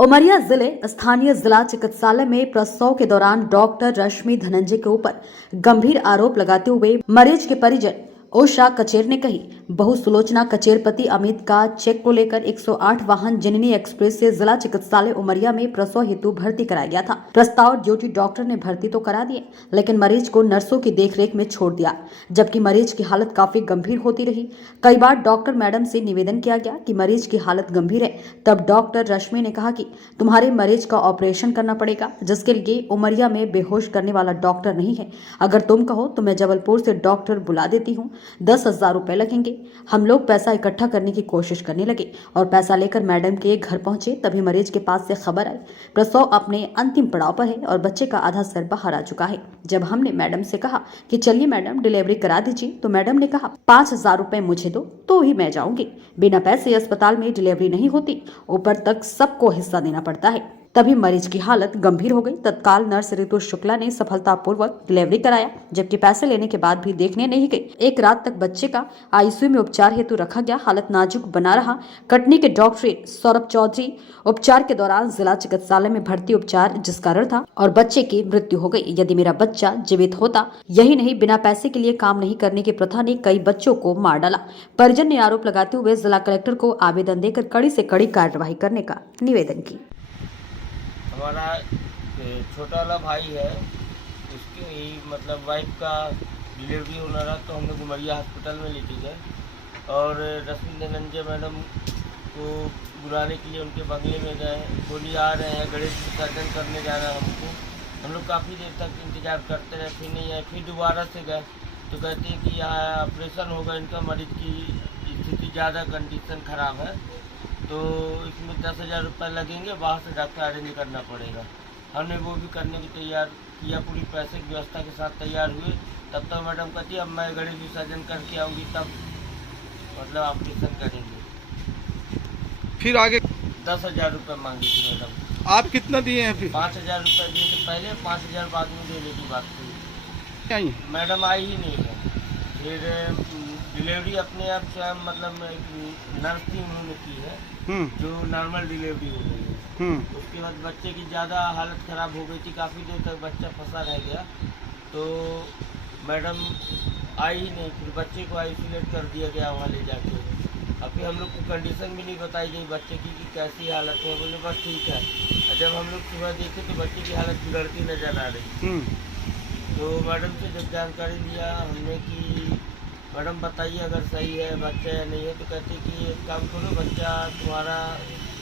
उमरिया जिले स्थानीय जिला चिकित्सालय में प्रसव के दौरान डॉक्टर रश्मि धनंजय के ऊपर गंभीर आरोप लगाते हुए मरीज के परिजन उषा कचेर ने कही बहु सुलोचना कचेर पति अमित का चेक को लेकर 108 वाहन जननी एक्सप्रेस से जिला चिकित्सालय उमरिया में प्रसव हेतु भर्ती कराया गया था। प्रस्ताव ड्यूटी डॉक्टर ने भर्ती तो करा दिए, लेकिन मरीज को नर्सों की देखरेख में छोड़ दिया, जबकि मरीज की हालत काफी गंभीर होती रही। कई बार डॉक्टर मैडम से निवेदन किया गया कि मरीज की हालत गंभीर है, तब डॉक्टर रश्मि ने कहा कि तुम्हारे मरीज का ऑपरेशन करना पड़ेगा, जिसके लिए उमरिया में बेहोश करने वाला डॉक्टर नहीं है। अगर तुम कहो तो मैं जबलपुर से डॉक्टर बुला देती हूँ, 10,000 रुपए लगेंगे। हम लोग पैसा इकट्ठा करने की कोशिश करने लगे और पैसा लेकर मैडम के घर पहुंचे, तभी मरीज के पास से खबर आई प्रसव अपने अंतिम पड़ाव पर है और बच्चे का आधा सर बाहर आ चुका है। जब हमने मैडम से कहा कि चलिए मैडम डिलीवरी करा दीजिए, तो मैडम ने कहा 5,000 रुपए मुझे दो तो ही मैं जाऊंगी। बिना पैसे अस्पताल में डिलीवरी नहीं होती, ऊपर तक सबको हिस्सा देना पड़ता है। तभी मरीज की हालत गंभीर हो गई। तत्काल नर्स ऋतु शुक्ला ने सफलतापूर्वक डिलीवरी कराया, जबकि पैसे लेने के बाद भी देखने नहीं गई। एक रात तक बच्चे का आईसीयू में उपचार हेतु रखा गया। हालत नाजुक बना रहा। कटनी के डॉक्टर सौरभ चौधरी उपचार के दौरान जिला चिकित्सालय में भर्ती उपचार जिस कारण था और बच्चे की मृत्यु हो गई। यदि मेरा बच्चा जीवित होता, यही नहीं बिना पैसे के लिए काम नहीं करने की प्रथा ने कई बच्चों को मार डाला। परिजन ने आरोप लगाते हुए जिला कलेक्टर को आवेदन देकर कड़ी से कड़ी कार्यवाही करने का निवेदन किया। हमारा छोटा वाला भाई है, उसके मतलब वाइफ का डिलीवरी होना रहा, तो हम लोग उमरिया हॉस्पिटल में लेके गए और रश्मि धनंजय मैडम को बुलाने के लिए उनके बंगले में गए। बोली आ रहे हैं, गणेश विसर्जन करने जाना है हमको। हम लोग काफ़ी देर तक इंतज़ार करते रहे, फिर नहीं आए। फिर दोबारा से गए तो कहते हैं कि यहाँ ऑपरेशन होगा, इनका मरीज की स्थिति ज़्यादा कंडीशन ख़राब है, तो इसमें 10,000 रुपये लगेंगे, बाहर से डॉक्टर अरेंज करना पड़ेगा। हमने वो भी करने की तैयार किया, पूरी पैसे की व्यवस्था के साथ तैयार हुए। तब तक मैडम कहती अब मैं गणेश विसर्जन करके आऊँगी, तब मतलब ऑपरेशन करेंगे। फिर आगे 10,000 रुपये मांगी थी मैडम। आप कितना दिए हैं? फिर 5,000 रुपये दिए थे पहले, 5,000 बाद में देने की बात हुई। आई मैडम आई ही नहीं है। फिर डिलीवरी अपने आप स्वयं मतलब नर्स थी, उन्होंने की है, जो नॉर्मल डिलीवरी हो गई है। उसके बाद बच्चे की ज़्यादा हालत ख़राब हो गई थी, काफ़ी देर तक बच्चा फंसा रह गया, तो मैडम आई ही नहीं। फिर बच्चे को आइसोलेट कर दिया गया वहाँ ले जाके। अभी हम लोग को कंडीशन भी नहीं बताई गई बच्चे की कि कैसी हालत है। बोले बस ठीक है। और जब हम लोग सुबह देखे तो बच्चे की हालत बिगड़ती नज़र आ रही। तो मैडम से जब जानकारी लिया हमने कि मैडम बताइए अगर सही है बच्चा या नहीं है, तो कहते कि एक काम करो, बच्चा तुम्हारा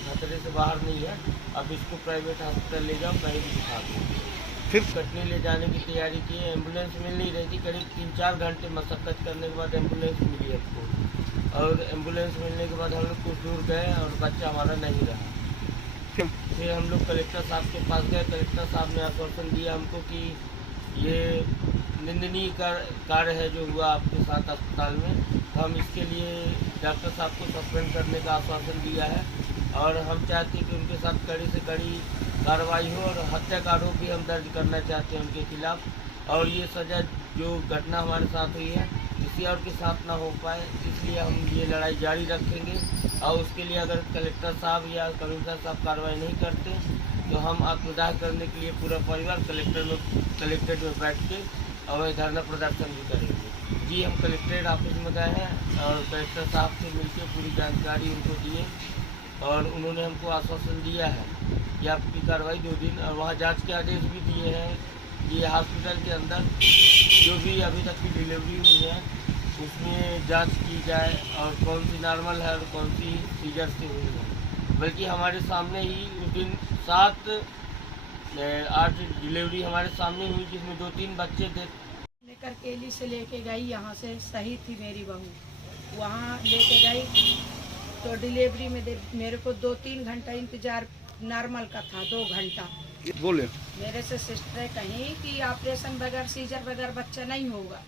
खतरे से बाहर नहीं है, अब इसको प्राइवेट हॉस्पिटल ले जाओ, कहीं भी दिखा दो। फिर कटनी ले जाने की तैयारी की। एम्बुलेंस मिल नहीं रही थी, करीब 3-4 घंटे मशक्क़त करने के बाद एम्बुलेंस मिली हमको, और एम्बुलेंस मिलने के बाद हम लोग कुछ दूर गए और बच्चा हमारा नहीं रहा। फिर हम लोग कलेक्टर साहब के पास गए। कलेक्टर साहब ने आश्वासन दिया हमको कि ये निंदनीय कार्य है जो हुआ आपके साथ अस्पताल में, तो हम इसके लिए डॉक्टर साहब को सस्पेंड करने का आश्वासन दिया है और हम चाहते हैं कि उनके साथ कड़ी से कड़ी कार्रवाई हो और हत्या का आरोप भी हम दर्ज करना चाहते हैं उनके खिलाफ, और ये सज़ा जो घटना हमारे साथ हुई है किसी और के साथ ना हो पाए, इसलिए हम ये लड़ाई जारी रखेंगे। और उसके लिए अगर कलेक्टर साहब या कमिश्नर साहब कार्रवाई नहीं करते तो हम आत्मदाह करने के लिए पूरा परिवार कलेक्ट्रेट में बैठ के और धरना प्रदर्शन भी करेंगे। जी, हम कलेक्ट्रेट ऑफिस में गए हैं और कलेक्टर साहब से मिलकर पूरी जानकारी उनको दिए और उन्होंने हमको आश्वासन दिया है कि आपकी कार्रवाई 2 दिन, और वहाँ जांच के आदेश भी दिए हैं कि हॉस्पिटल के अंदर जो भी अभी तक की डिलीवरी हुई है उसमें जांच की जाए और कौन सी नॉर्मल है और कौन सी सीजर से हुई है। बल्कि हमारे सामने ही उस दिन 7-8 डिलीवरी हमारे सामने हुई, जिसमें 2-3 बच्चे थे। लेकर केली से लेके गई, यहाँ से सही थी मेरी बहू, वहाँ लेके गई तो डिलीवरी में मेरे को 2-3 घंटा इंतजार नॉर्मल का था, 2 घंटा। बोले मेरे से सिस्टर कहीं कि ऑपरेशन बगैर सीजर बगैर बच्चा नहीं होगा।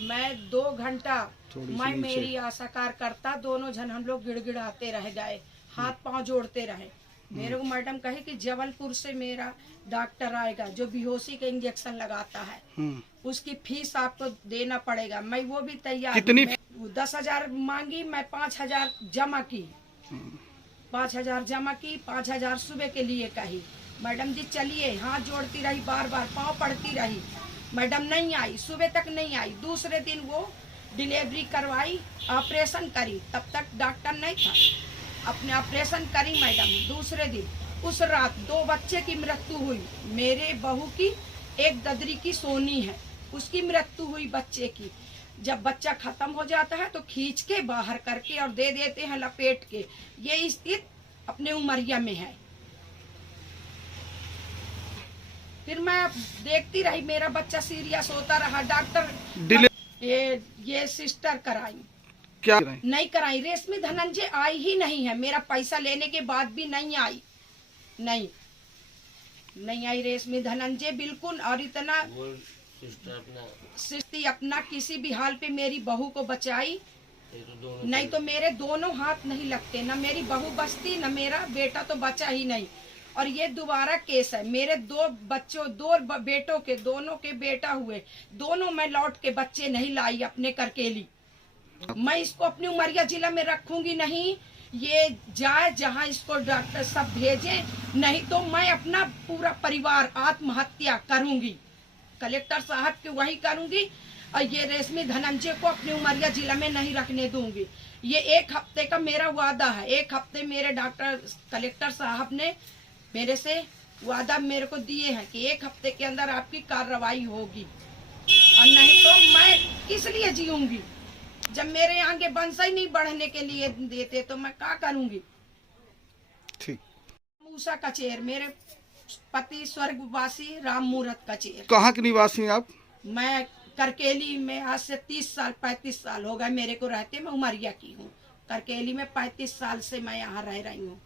मैं 2 घंटा मैं मेरी आशाकार करता, दोनों जन हम लोग गिड़गिड़ाते रह गए, हाथ पांव जोड़ते रहे। मेरे को मैडम कहे कि जबलपुर से मेरा डॉक्टर आएगा जो बेहोशी का इंजेक्शन लगाता है, उसकी फीस आपको देना पड़ेगा। मैं वो भी तैयार। कितनी? 10,000 मांगी, मैं 5,000 जमा की। 5,000 जमा की, 5,000 सुबह के लिए कही। मैडम जी चलिए, हाथ जोड़ती रही, बार बार पाँव पड़ती रही। मैडम नहीं आई, सुबह तक नहीं आई। दूसरे दिन वो डिलीवरी करवाई, ऑपरेशन करी, तब तक डॉक्टर नहीं था। अपने ऑपरेशन करी मैडम। दूसरे दिन उस रात 2 बच्चे की मृत्यु हुई। मेरे बहू की, एक ददरी की सोनी है, उसकी मृत्यु हुई बच्चे की। जब बच्चा खत्म हो जाता है तो खींच के बाहर करके और दे देते हैं लपेट के। ये स्थिति अपने उमरिया में है। फिर मैं देखती रही, मेरा बच्चा सीरियस होता रहा। डॉक्टर ये सिस्टर कराई, क्या नहीं कराई। रेशमी धनंजय आई ही नहीं है, मेरा पैसा लेने के बाद भी नहीं आई। नहीं आई रेशमी धनंजय बिल्कुल। और इतना सिस्टी अपना किसी भी हाल पे मेरी बहू को बचाई, नहीं तो मेरे दोनों हाथ नहीं लगते। न मेरी बहू बचती, न मेरा बेटा तो बचा ही नहीं। और ये दोबारा केस है। मेरे 2 बच्चों, 2 बेटों के, दोनों के बेटा हुए, दोनों मैं लौट के बच्चे नहीं लाई अपने करकेली। मैं इसको अपनी उमरिया जिला में रखूंगी नहीं। ये जाए जहां इसको डॉक्टर सब भेजे, नहीं तो मैं अपना पूरा परिवार आत्महत्या करूंगी। कलेक्टर साहब की वही करूंगी। और ये रेशमी धनंजय को अपने उमरिया जिला में नहीं रखने दूंगी। ये 1 हफ्ते का मेरा वादा है। 1 हफ्ते मेरे डॉक्टर कलेक्टर साहब ने मेरे से वादा मेरे को दिए हैं कि 1 हफ्ते के अंदर आपकी कार्रवाई होगी। और नहीं तो मैं किस लिए जीऊंगी? जब मेरे आगे वंश ही नहीं बढ़ने के लिए देते तो मैं क्या करूंगी? ठीक। मूसा कचेर, मेरे पति स्वर्गवासी राम मूरत कचेर। कहाँ के निवासी हैं आप? मैं करकेली में आज से 30 साल 35 साल हो गए मेरे को रहते। मैं उमरिया की हूँ। करकेली में 35 साल से मैं यहाँ रह रही हूँ।